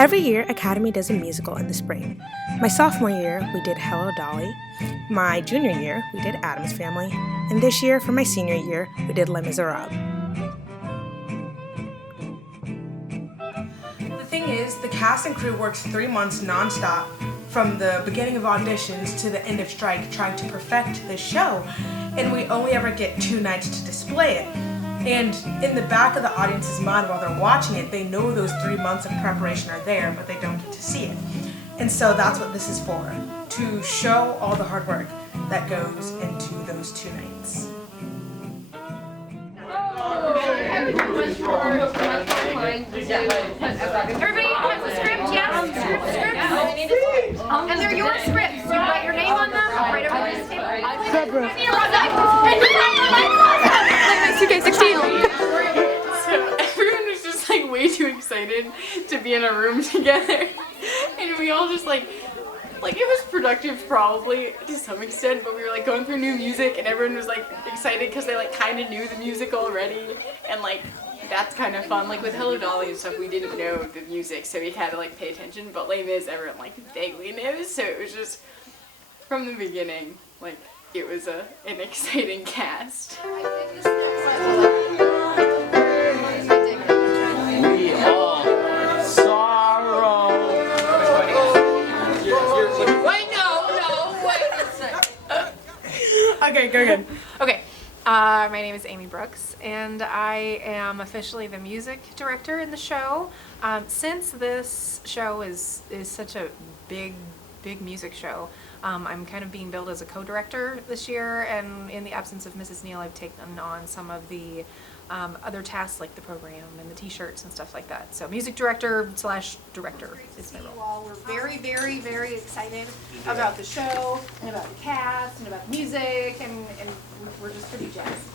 Every year, Academy does a musical in the spring. My sophomore year, we did Hello Dolly. My junior year, we did Addams Family. And this year, for my senior year, we did Les Miserables. The thing is, the cast and crew works 3 months non-stop from the beginning of auditions to the end of strike trying to perfect this show, and we only ever get 2 nights to display it. And in the back of the audience's mind while they're watching it, they know those 3 months of preparation are there, but they don't get to see it. And so that's what this is for, to show all the hard work that goes into those 2 nights. Everybody has a script, yes? Scripts. And they're your scripts. You write your name on them, right over this table. So everyone was just like way too excited to be in a room together. And we all just like it was productive probably to some extent, but we were like going through new music and everyone was like excited because they like kind of knew the music already, and like that's kind of fun. Like with Hello Dolly and stuff, we didn't know the music, so we had to like pay attention, but Les Mis everyone like vaguely knew, so it was just from the beginning like it was an exciting cast. We all sorrow. Okay, go again. Okay, my name is Amy Brooks, and I am officially the music director in the show. Since this show is such a big music show, I'm kind of being billed as a co-director this year, and in the absence of Mrs. Neal, I've taken on some of the other tasks like the program and the t-shirts and stuff like that. So music director / director is my role. You all were very, very, very excited about the show and about the cast and about the music, and we're just pretty jazzed.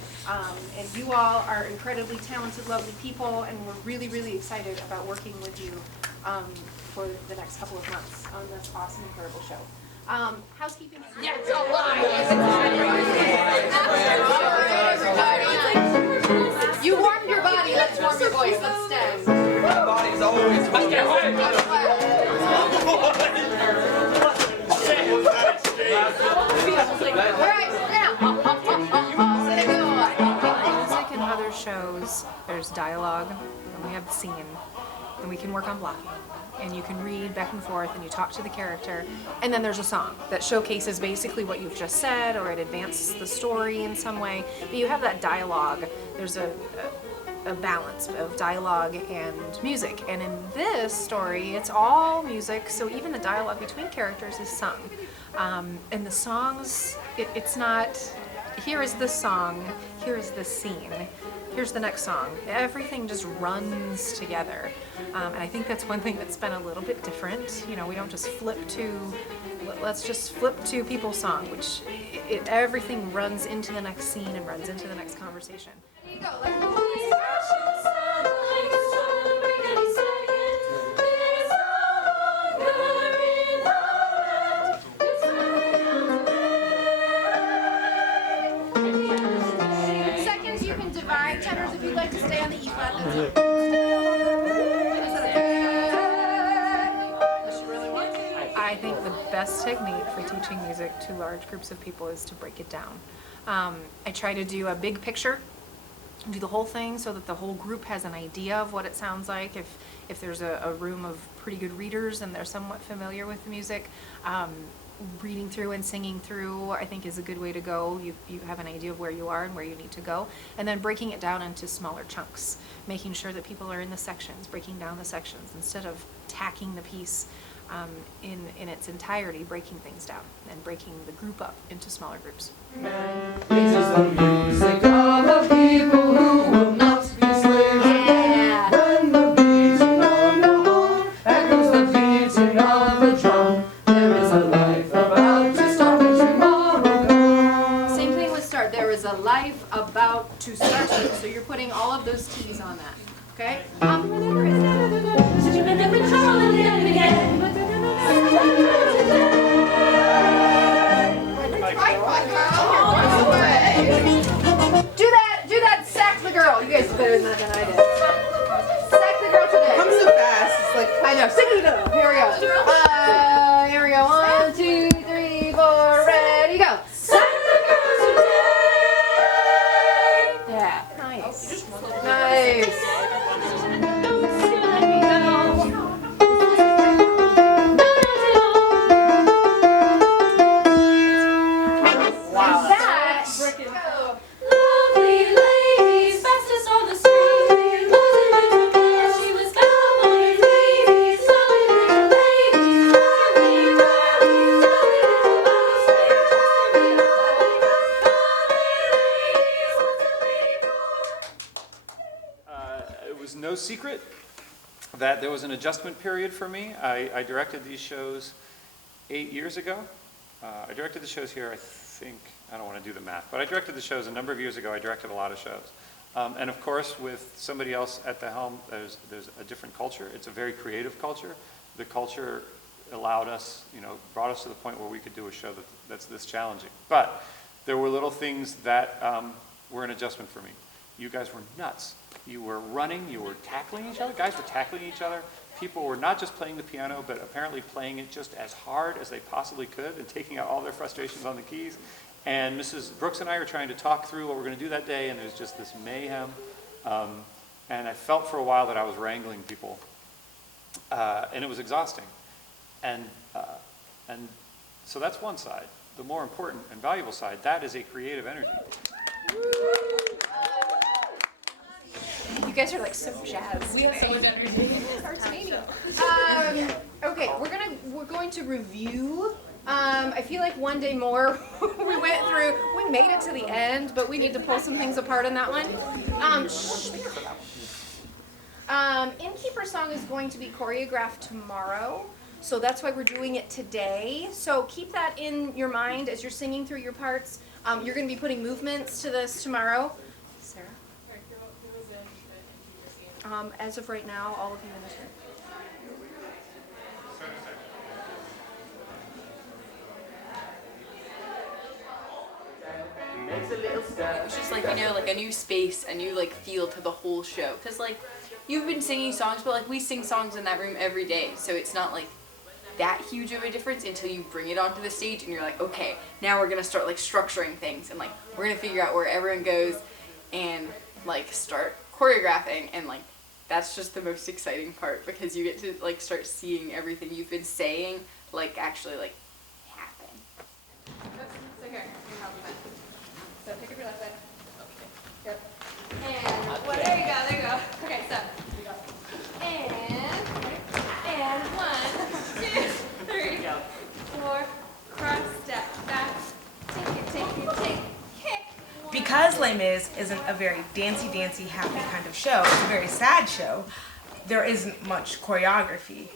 And you all are incredibly talented, lovely people, and we're really, really excited about working with you for the next couple of months on this awesome, incredible show. Housekeeping. Yeah, it's a lie. You warmed your body, let's warm your voice instead. My body's always Music in other shows, there's dialogue, and we have the scene, and we can work on blocking. And you can read back and forth, and you talk to the character, and then there's a song that showcases basically what you've just said, or it advances the story in some way. But you have that dialogue. There's a balance of dialogue and music, and in this story, it's all music. So even the dialogue between characters is sung, and the songs, it's not. Here is this song. Here is this scene. Here's the next song. Everything just runs together. And I think that's one thing that's been a little bit different. You know, we don't just let's just flip to people's song, which everything runs into the next scene and runs into the next conversation. There you go. Seconds, you can divide. Tenors, if you'd like to stay on the E flat, that's it. I think the best technique for teaching music to large groups of people is to break it down. I try to do a big picture, do the whole thing so that the whole group has an idea of what it sounds like. If there's a room of pretty good readers and they're somewhat familiar with the music, reading through and singing through, I think, is a good way to go. You have an idea of where you are and where you need to go, and then breaking it down into smaller chunks, making sure that people are in the sections, breaking down the sections instead of tacking the piece in its entirety, breaking things down and breaking the group up into smaller groups. This is the music of a people who will not be slaves. Yeah. When the beating of the horn echoes the beating of the drum, there is a life about to start when tomorrow comes. Same thing with start. There is a life about to start. So you're putting all of those T's on that. Okay? Do that sack the girl. You guys are better than that than I did. Sack the girl today. Comes so fast. It's like I know. go. Sticky go. Here we go. Here we go. 1, 2, 3, 4. Ready, go. Yeah. Nice. Nice. Wow. That. Lovely ladies, fastest on the street. Lovely little girl, she was cowboy ladies. Lovely little ladies, lovely girlies, lovely little mouse ladies, just a little boy. Lovely ladies, what's a leap? It was no secret that there was an adjustment period for me. I directed these shows 8 years ago. I directed the shows here, I don't want to do the math, but I directed the shows a number of years ago. I directed a lot of shows. And of course, with somebody else at the helm, there's a different culture. It's a very creative culture. The culture allowed us, brought us to the point where we could do a show that's this challenging. But there were little things that were an adjustment for me. You guys were nuts. You were running, you were tackling each other. Guys were tackling each other. People were not just playing the piano, but apparently playing it just as hard as they possibly could and taking out all their frustrations on the keys. And Mrs. Brooks and I are trying to talk through what we're going to do that day, and there's just this mayhem. And I felt for a while that I was wrangling people, and it was exhausting. And so that's one side. The more important and valuable side, that is a creative energy. You guys are like so jazzed. We have so much energy. Okay, we're going to review. I feel like one day more we made it to the end, but we need to pull some things apart on that one. Innkeeper song is going to be choreographed tomorrow, so that's why we're doing it today. So keep that in your mind as you're singing through your parts. You're going to be putting movements to this tomorrow. Sarah? As of right now, all of you in this room. It's just like, like a new space, a new like feel to the whole show. Cause like, you've been singing songs, but like we sing songs in that room every day. So it's not like that huge of a difference until you bring it onto the stage and you're like, okay, now we're gonna start like structuring things and like, we're gonna figure out where everyone goes and like start choreographing, and like, that's just the most exciting part because you get to like start seeing everything you've been saying like actually like happen. So here, you have a pen. So pick up your left side. Okay. Yep. And what? There you go. There you go. Okay. So. And 1, 2, 3, 4. Cross step back. Take it. Kick. Because Les Mis isn't a very dancey, happy kind of show, it's a very sad show, there isn't much choreography.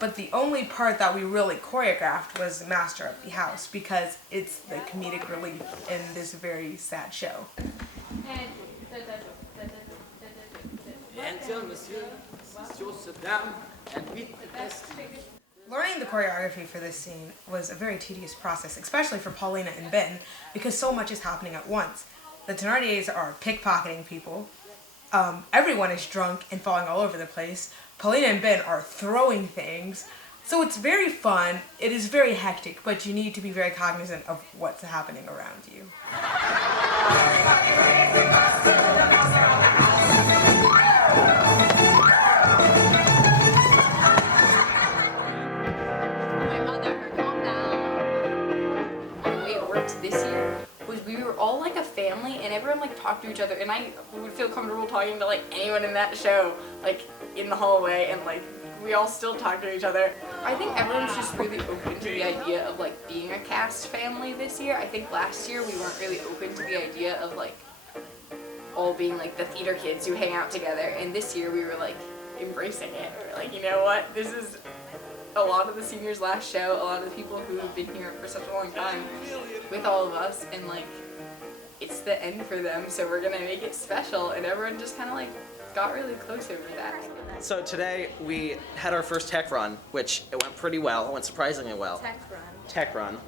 But the only part that we really choreographed was Master of the House, because it's the comedic relief in this very sad show. Learning the choreography for this scene was a very tedious process, especially for Paulina and Ben, because so much is happening at once. The Thénardiers are pickpocketing people. Everyone is drunk and falling all over the place. Paulina and Ben are throwing things. So it's very fun. It is very hectic, but you need to be very cognizant of what's happening around you. We were all like a family and everyone like talked to each other, and I would feel comfortable talking to like anyone in that show, like in the hallway, and like we all still talk to each other. I think everyone's just really open to the idea of like being a cast family this year. I think last year we weren't really open to the idea of like all being like the theater kids who hang out together, and this year we were like embracing it. We were like, you know what, this is a lot of the seniors' last show, a lot of the people who have been here for such a long time with all of us, and like it's the end for them, so we're gonna make it special, and everyone just kind of like got really close over that. So today we had our first tech run, which it went pretty well. It went surprisingly well. Tech run.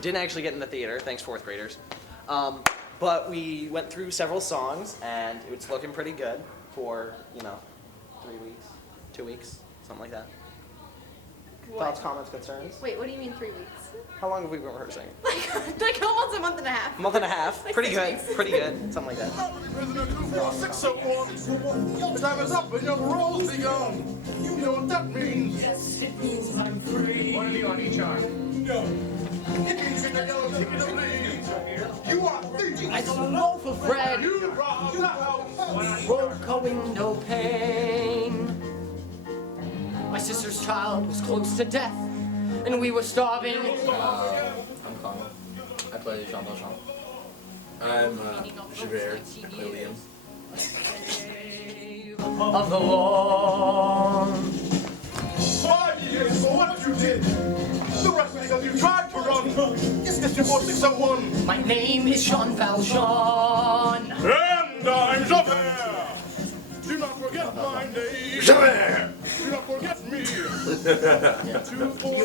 Didn't actually get in the theater, thanks fourth graders. But we went through several songs, and it's looking pretty good for 3 weeks, 2 weeks, something like that. Thoughts, comments, concerns? Wait, what do you mean 3 weeks? How long have we been rehearsing? Like almost a month and a half. A month and a half. Like Pretty 6 good. weeks. Pretty good. Something like that. The time is up and your role's begun. You know what that means. Yes, it means I'm free. One of you on each arm. No. It means you get the yellow ticket to bleed. You are free. I saw a loaf of bread. You robbed the house. Broke a window pane. My sister's child was close to death, and we were starving. I'm Connell. I play Jean Valjean. I'm Javert. I play Liam. Of the law. 5 years for what you did. The rest because you tried to run. It's Mr. 4601. My name is Jean Valjean. And I'm Javert. Do not forget my name. Javert. Do not forget me. You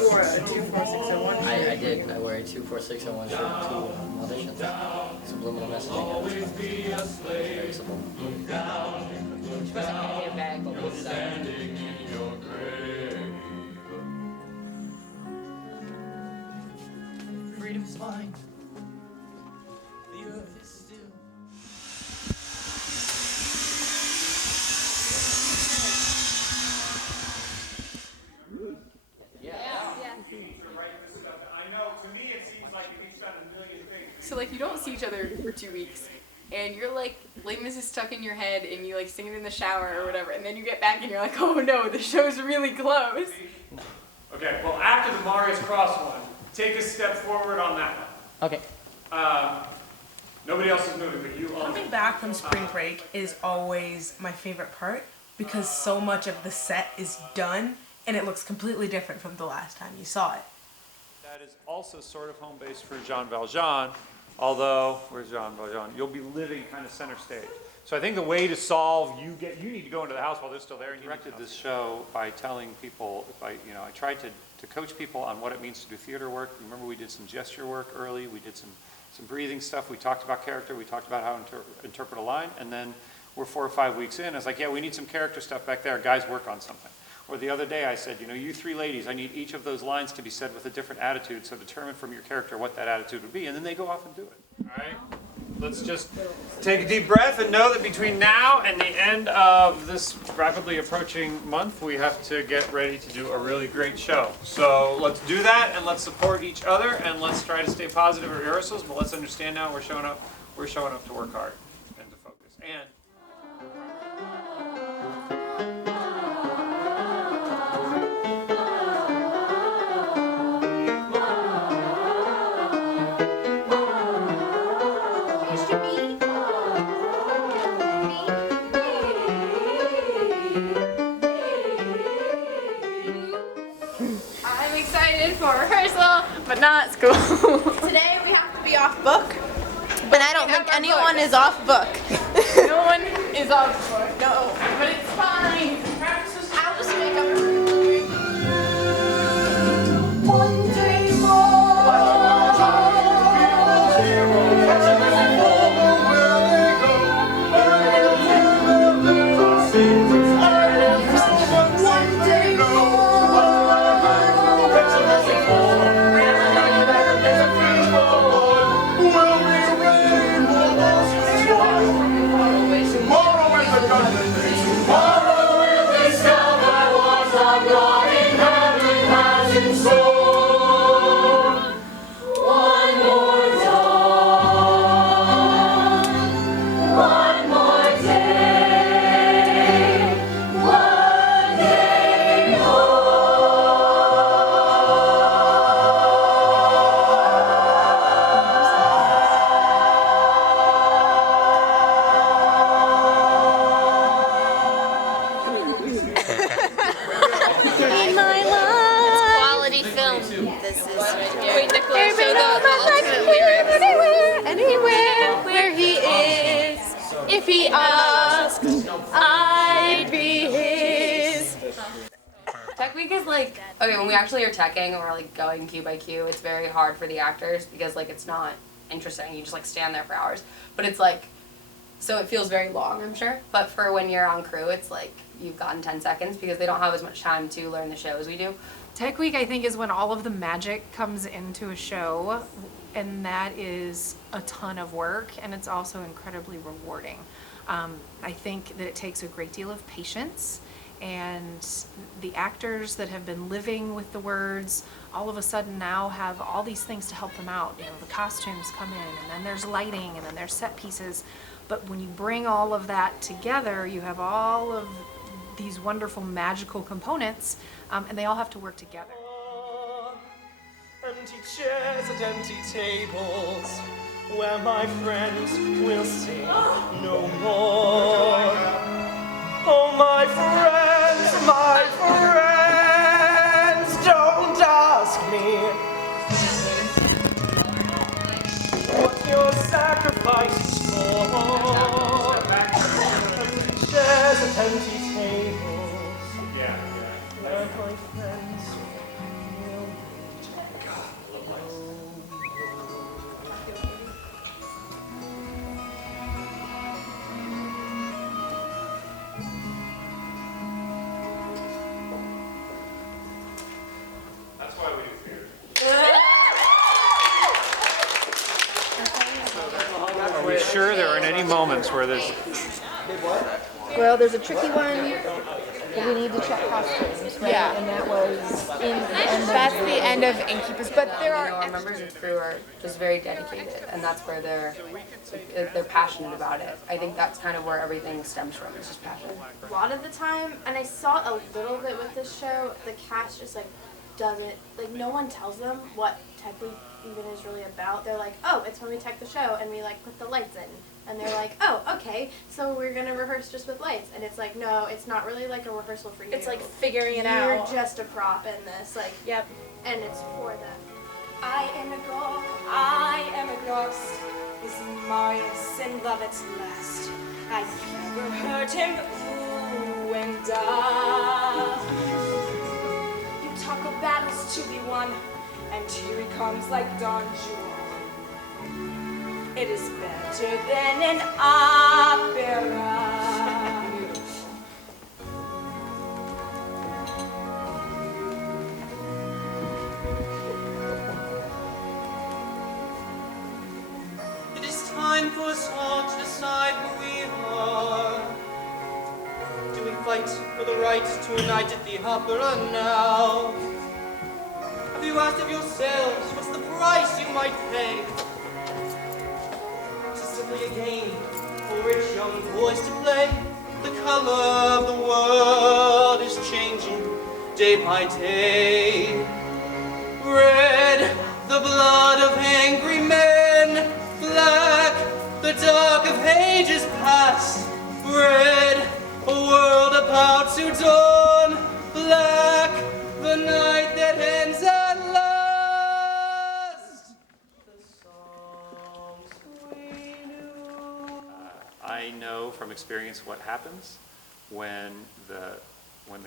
wore a 24601. I did. I wear a 24601 shirt to auditions. Subliminal messaging. Very simple. Freedom's mine. The earth is still. So like you don't see each other for 2 weeks, and you're like Les Mis is stuck in your head, and you like sing it in the shower or whatever, and then you get back and you're like, oh no, the show's really close. Okay, well, after the Marius Cross one, take a step forward on that one. Okay. Nobody else is moving, but you own Coming it. back from spring break is always my favorite part because so much of the set is done and it looks completely different from the last time you saw it. That is also sort of home base for Jean Valjean, although, where's Jean Valjean? You'll be living kind of center stage. So I think the way to solve, you need to go into the house while they're still there. And you directed this show by telling people, I tried to coach people on what it means to do theater work. Remember we did some gesture work early, we did some breathing stuff, we talked about character, we talked about how to interpret a line, and then we're 4 or 5 weeks in, I was like, yeah, we need some character stuff back there, guys work on something. Or the other day I said, you 3 ladies, I need each of those lines to be said with a different attitude, so determine from your character what that attitude would be, and then they go off and do it. All right? Let's just take a deep breath and know that between now and the end of this rapidly approaching month, we have to get ready to do a really great show. So let's do that, and let's support each other, and let's try to stay positive at rehearsals, but let's understand now we're showing up to work hard and to focus. And I'm excited for rehearsal, but not school. Today we have to be off book, but I don't think anyone is off book. No one is off book. No, But it's fine. I'll just make up a room. One day more. Quality film. This is Wait, Nicholas, show the anywhere where he is. If he asks, I'd be his. Tech week is like, okay, when we actually are teching and we're like going cue by cue, it's very hard for the actors because like it's not interesting. You just like stand there for hours. But it's like So it feels very long, I'm sure. But for when you're on crew, it's like you've gotten 10 seconds because they don't have as much time to learn the show as we do. Tech Week, I think, is when all of the magic comes into a show, and that is a ton of work, and it's also incredibly rewarding. I think that it takes a great deal of patience, and the actors that have been living with the words all of a sudden now have all these things to help them out. You know, the costumes come in, and then there's lighting, and then there's set pieces. But when you bring all of that together, you have all of these wonderful magical components, and they all have to work together. Empty chairs and empty tables, where my friends will sing no more. Oh, my friends, don't ask me what your sacrifice is for. Empty chairs and empty tables, where my friends will That's why we do theater. Are we sure there aren't any moments where there's... Well, there's a tricky one. We need to check costumes, right? Yeah. And that was in the end of That's the end of Innkeepers, but there You know, are our members of crew are just very dedicated, and that's where they're passionate about it. I think that's kind of where everything stems from. It's just passion. A lot of the time, and I saw it a little bit with this show, the cast just like doesn't, like no one tells them what Tech Week even is really about. They're like, oh, it's when we tech the show and we like put the lights in. And they're like, oh, okay, so we're gonna rehearse just with lights. And it's like, no, it's not really like a rehearsal for you. It's like figuring it You're out. just a prop in this, like, Yep. and it's for them. I am a dog, I am a ghost. Is my sin love at last? I've never heard him ooh and ah. You talk of battles to be won, and here he comes like Don Juan. It is better than an opera. It is time for us all to decide who we are. Do we fight for the right to a night at the opera now? Have you asked of yourselves what's the price you might pay? Is it simply a game for rich young boys to play? The color of the world is changing day by day. Red, the blood of angry men. Black, the dark of ages past. Red, a world about to dawn. Black, the night that ends at last. The songs we knew. I know from experience what happens when the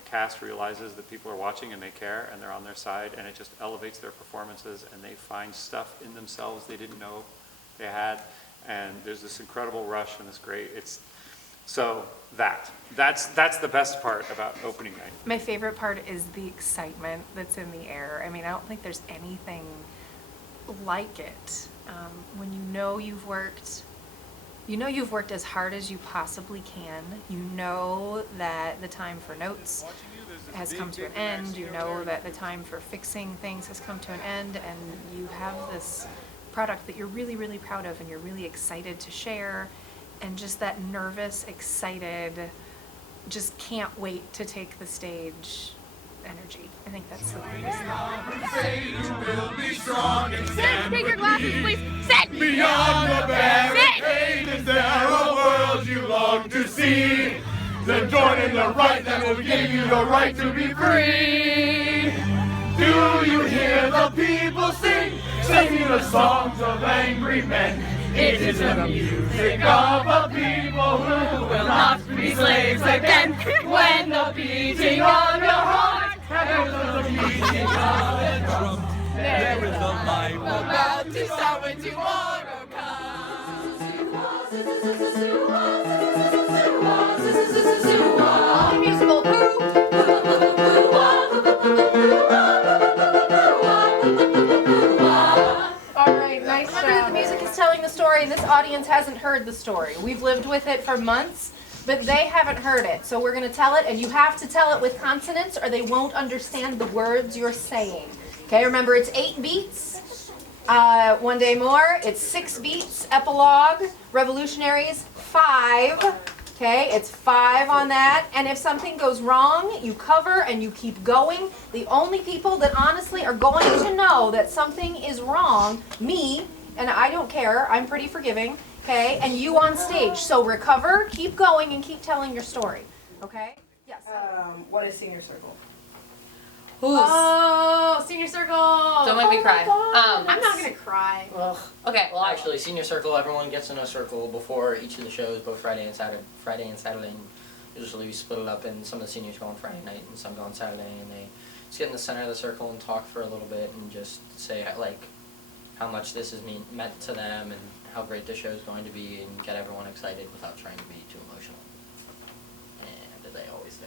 cast realizes that people are watching and they care and they're on their side, and it just elevates their performances and they find stuff in themselves they didn't know they had, and there's this incredible rush and this great, that's the best part about opening night. My favorite part is the excitement that's in the air. I mean, I don't think there's anything like it. When you know you've worked as hard as you possibly can. You know that the time for notes has come to an end. You know that the time for fixing things has come to an end, and you have this product that you're really, really proud of and you're really excited to share, and just that nervous, excited, just can't wait to take the stage energy. I think that's the greatest thing. Sit! Take your glasses, please! Sit! Beyond the barricade, is there a world you long to see? Then join in the right that will give you the right to be free. Do you hear the people sing, singing the songs of angry men? It is the music of a people who will not be slaves again. When the beating of your heart echoes the beating of a drum, there is a life about to start when tomorrow comes. is telling the story, and this audience hasn't heard the story. We've lived with it for months, but they haven't heard it. So we're going to tell it, and you have to tell it with consonants or they won't understand the words you're saying. Okay, remember it's 8 beats. One Day More, it's 6 beats. Epilogue, Revolutionaries, 5. Okay, it's 5 on that. And if something goes wrong, you cover and you keep going. The only people that honestly are going to know that something is wrong, me, and I don't care, I'm pretty forgiving, okay, and you on stage. So recover, keep going, and keep telling your story, okay? Yes. What is senior circle? Oh, Senior circle. don't make me cry. I'm not gonna cry. Ugh. Okay, well, Actually, senior circle, everyone gets in a circle before each of the shows, both Friday and Saturday. And usually we split it up, and some of the seniors go on Friday night and some go on Saturday, and they just get in the center of the circle and talk for a little bit and just say like how much this is meant to them and how great the show is going to be, and get everyone excited without trying to be too emotional. And they always do.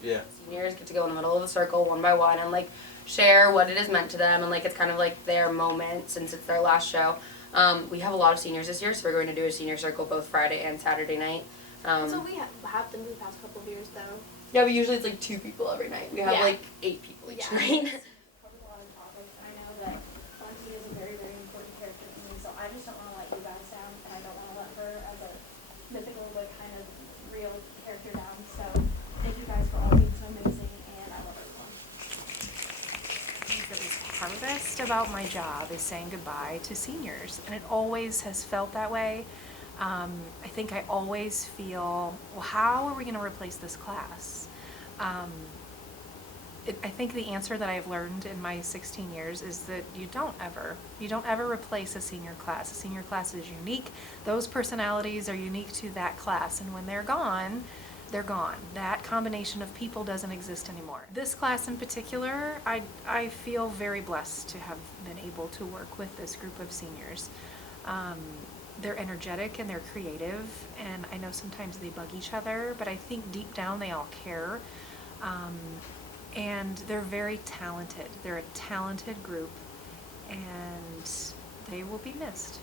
Yeah. seniors get to go in the middle of the circle one by one and like share what it has meant to them, and like it's kind of like their moment since it's their last show. We have a lot of seniors this year, so we're going to do a senior circle both Friday and Saturday night. So we have them the past couple of years though. Yeah, but usually it's like 2 people every night. We have Yeah. like 8 people each night. I know that Bunty is a very, very important character to me, so I just don't want to let you guys down, and I don't want to let her as a mythical but kind of real character down. So thank you guys for all being so amazing, and I love everyone. That is hardest about my job is saying goodbye to seniors, and it always has felt that way. I think I always feel, well, how are we going to replace this class? I think the answer that I've learned in my 16 years is that you don't ever replace a senior class. A senior class is unique. Those personalities are unique to that class, and when they're gone, they're gone. That combination of people doesn't exist anymore. This class in particular, I feel very blessed to have been able to work with this group of seniors. They're energetic and they're creative, and I know sometimes they bug each other, but I think deep down they all care. And they're very talented. They're a talented group, and they will be missed.